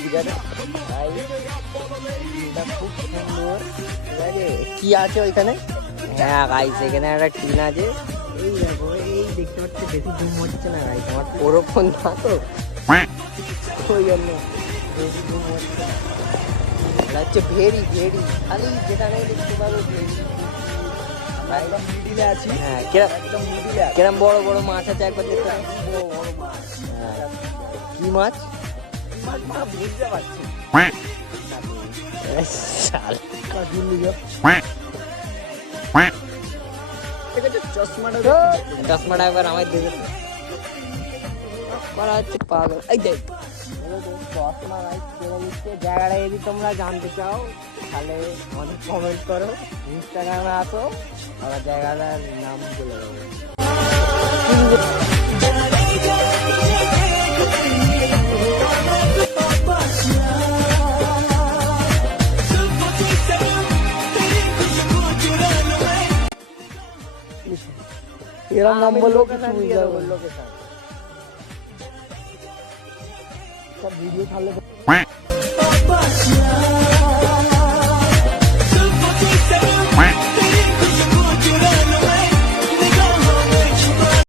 ঠিক আছে ভাই, এটা খুব সুন্দর। ঠিক আছে, কি আছে ওইখানে? হ্যাঁ গাইস, এখানে একটা টিন আছে। এই দেখো, এই দেখতে পাচ্ছি, বেশি জুম হচ্ছে না গাইস, আমার পুরো ফোন না তো, ওই জন্য বেশি জুম হচ্ছে না। এটা হচ্ছে ভেরি ভেরি, খালি যেখানে দেখতে পাবো ভেরি। একদম মিডিলে আছি। হ্যাঁ, একদম মিডিলে আছি। কিরম বড় বড় মাছ আছে একবার দেখতে পাবো। বড় বড় মাছ। হ্যাঁ, কি মাছ? মাছ মা বুঝতে পারছি। শালা। চশমাটা চশমাটা একবার আমায় দেবে তো। করা হচ্ছে পাগল। এই দেখ, চশমা গাইস করে দিচ্ছে। জায়গাটা যদি তোমরা জানতে চাও তাহলে আমাদের কমেন্ট করো, ইনস্টাগ্রামে আসো, আমার জায়গাটার নাম বলে দেবো। এরম নাম বলবো লোকেশন দিয়ে দেবো, লোকেশন। ভিডিও ছাড়লে